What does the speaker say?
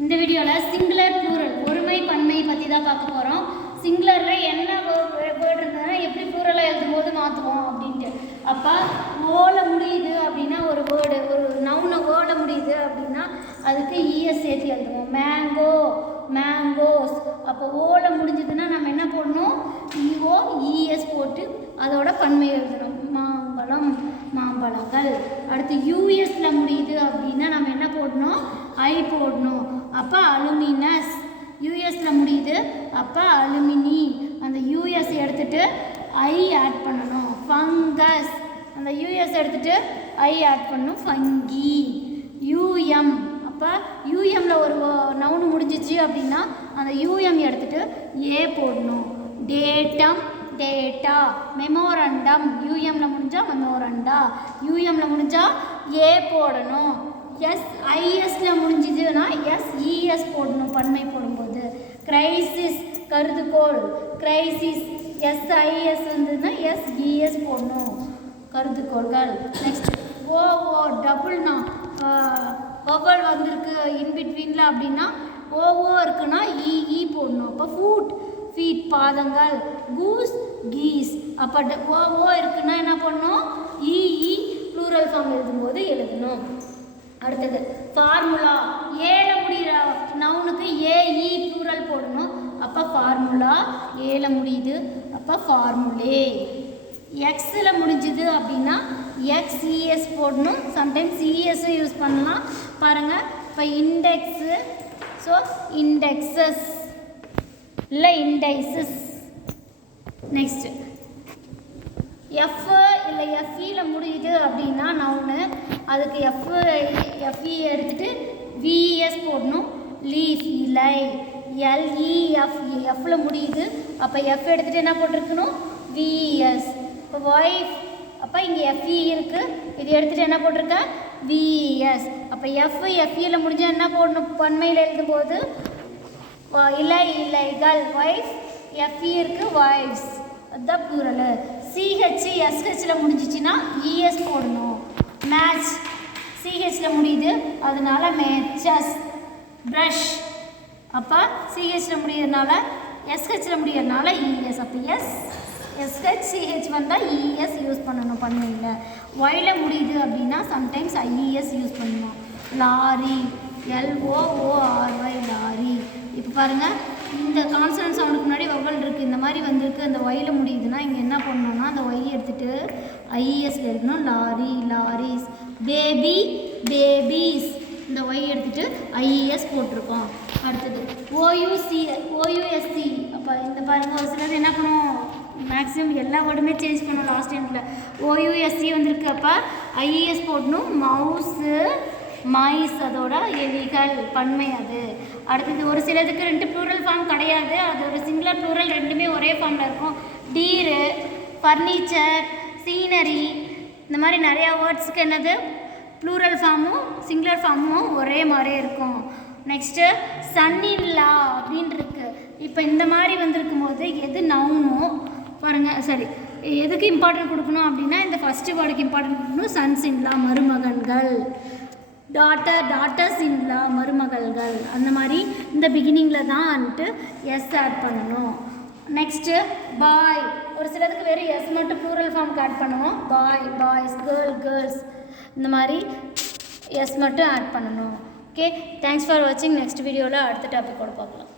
இந்த வீடியோவில் singular plural ஒருமை பன்மை பற்றி தான் பார்க்க போகிறோம். சிங்குலரில் என்ன வேர்டு இருந்ததுன்னா எப்படி ப்ளூரலாக எழுதும்போது மாற்றுவோம் அப்படின்ட்டு. அப்போ ஓல முடியுது அப்படின்னா ஒரு வேர்டு, ஒரு நவுனை ஓல முடியுது அப்படின்னா அதுக்கு இஎஸ் சேர்த்து எழுதுவோம். Mango, mangoes. அப்போ ஓல முடிஞ்சதுன்னா நம்ம என்ன போடணும்? இஓ இஎஸ் போட்டு அதோட பன்மை எழுதணும். மாம்பழம், மாம்பழங்கள். அடுத்து யூஎஸில் முடியுது அப்படின்னா நம்ம என்ன போடணும்? ஐ போடணும். அப்போ அலுமினஸ். யூஎஸில் முடியுது, அப்போ அலுமினி. அந்த யூஎஸ் எடுத்துகிட்டு ஐ ஆட் பண்ணணும். ஃபங்கஸ். அந்த யூஎஸ் எடுத்துகிட்டு ஐ ஆட் பண்ணணும். ஃபங்கி. யூஎம். அப்போ யூஎம்மில் ஒரு நவுன் முடிஞ்சிச்சு அப்படின்னா அந்த யூஎம் எடுத்துகிட்டு ஏ போடணும். Datum, data. மெமோரண்டம். யூஎம்மில் முடிஞ்சால் மெமோரண்டா. யூஎம்மில் முடிஞ்சால் ஏ போடணும். எஸ்ஐஎஸ்ல முடிஞ்சுதுன்னா எஸ்இஎஸ் போடணும் பன்மை போடும்போது. கிரைசிஸ், கருதுகோள். கிரைசிஸ். எஸ்ஐஎஸ் வந்ததுன்னா எஸ்இஎஸ் போடணும். கருதுகோள்கள். நெக்ஸ்ட் ஓஓ டபுள்னா வவல் வந்திருக்கு இன்பிட்வீனில் அப்படின்னா ஓஓ இருக்குன்னா இஇ போடணும். அப்போ ஃபுட், ஃபீட் பாதங்கள். Goose, keys. அப்போ ஓஓ இருக்குன்னா என்ன பண்ணணும்? இஇ ப்ளூரல் ஃபார்ம் எழுதும்போது எழுதணும். அடுத்தது ஃபார்முலா. ஏல முடிகிற நவுனுக்கு ஏஇ ப்ளூரல் போடணும். அப்போ ஃபார்முலா. ஏல முடியுது, அப்போ ஃபார்முலே. எக்ஸில் முடிஞ்சுது அப்படின்னா எக்ஸ்இஎஸ் போடணும். சம்டைம்ஸ் இஎஸும் யூஸ் பண்ணலாம். பாருங்கள், இப்போ இண்டெக்ஸு, ஸோ இண்டெக்ஸஸ் இல்லை இண்டைசஸ். நெக்ஸ்ட்டு எஃப் இல்லை எஃப்இயில் முடியுது அப்படின்னா நவுனு அதுக்கு எஃப்இ எடுத்துகிட்டு விஇஎஸ் போடணும். லீஃப், இலை. எல்இஎஃப்இ எஃப்பில் முடியுது, அப்போ எஃப் எடுத்துகிட்டு என்ன போட்டிருக்கணும்? விஇஎஸ். இப்போ ஒய்ஃப், அப்போ இங்கே எஃப்இ இருக்குது, இது எடுத்துகிட்டு என்ன போட்டிருக்கேன்? விஇஎஸ். அப்போ எஃப்இயில் முடிஞ்சால் என்ன போடணும்? பன்மையில் எழுதும்போது இலை, இலைகள். ஒய்ஃப், எஃப்இ இருக்குது, ஒய்ஃப்ஸ். அதுதான் ப்ளூரலு. சிஹெச் எஸ்ஹெச்சில் முடிஞ்சிச்சின்னா இஎஸ் போடணும். மேட்ச் சிஹெச்சில் முடியுது, அதனால மேட்சஸ். ப்ரஷ், அப்போ சிஹெச்சில் முடியறதுனால எஸ்ஹெச்சில் முடியறதுனால இஎஸ். அப்போ எஸ்ஹெச் சிஹெச் வந்தால் இஎஸ் யூஸ் பண்ணணும் பன்மையில். ஒயில் முடியுது அப்படின்னா சம்டைம்ஸ் ஐஇஎஸ் யூஸ் பண்ணணும். Lorry, L O R R Y lorry. இப்போ பாருங்கள், இந்த கான்சனன்ட் சவுண்டுக்கு முன்னாடி வவல் இருக்குது, இந்த மாதிரி வந்திருக்கு. அந்த ஒயில் முடியுதுன்னா இங்கே என்ன பண்ணணும்னா அந்த ஒய் எடுத்துகிட்டு ஐஇஎஸ்ல இருக்கணும். Lorry, loris. Baby, babies. இந்த ஒய் எடுத்துகிட்டு ஐஇஎஸ் போட்டிருக்கோம். அடுத்தது ஓயூஎஸ்சி. அப்போ இந்த பாருங்கள், ஒரு சிலர் என்ன பண்ணுவோம், மேக்ஸிமம் எல்லா வேர்டுமே சேஞ்ச் பண்ணணும் லாஸ்ட் டைமில். ஓயூஎஸ்சி வந்திருக்கு, அப்போ ஐஇஎஸ் போடணும். Mouse, mice. அதோட எலிகள் பன்மை அது. அடுத்தது ஒரு சிலதுக்கு ரெண்டு ப்ளூரல் ஃபார்ம் கிடையாது, அது ஒரு சிங்குலர் ப்ளூரல் ரெண்டுமே ஒரே ஃபார்மில் இருக்கும். டீரு, ஃபர்னிச்சர், சீனரி. இந்த மாதிரி நிறையா வேர்ட்ஸுக்கு என்னது ப்ளூரல் ஃபார்மும் சிங்குலர் ஃபார்மும் ஒரே மாதிரியே இருக்கும். நெக்ஸ்ட்டு சன் இன் லா அப்படின்னு இருக்கு. இப்போ இந்த மாதிரி வந்திருக்கும் போது எது நவுனோ பாருங்கள், சரி எதுக்கு இம்பார்ட்டன்ட் கொடுக்கணும் அப்படின்னா இந்த ஃபஸ்ட்டு வேர்டுக்கு இம்பார்ட்டன்ட் கொடுக்கணும். சன்ஸ் இன் லா மருமகன்கள். டாட்டர், டாட்டர்ஸ் இன்லா மருமகள்கள். அந்த மாதிரி இந்த பிகினிங்கில் தான்ட்டு எஸ் ஆட் பண்ணணும். Next boy. ஒரு சிலதுக்கு வெறும் எஸ் மட்டும் ப்ளூரல் ஃபார்முக்கு ஆட் பண்ணுவோம். Boy, boys. Girl, girls. இந்த மாதிரி எஸ் மட்டும் ஆட் பண்ணணும். ஓகே, தேங்க்ஸ் ஃபார் வாட்சிங். நெக்ஸ்ட் வீடியோவில் அடுத்த டாபிக்கோடு பார்க்கலாம்.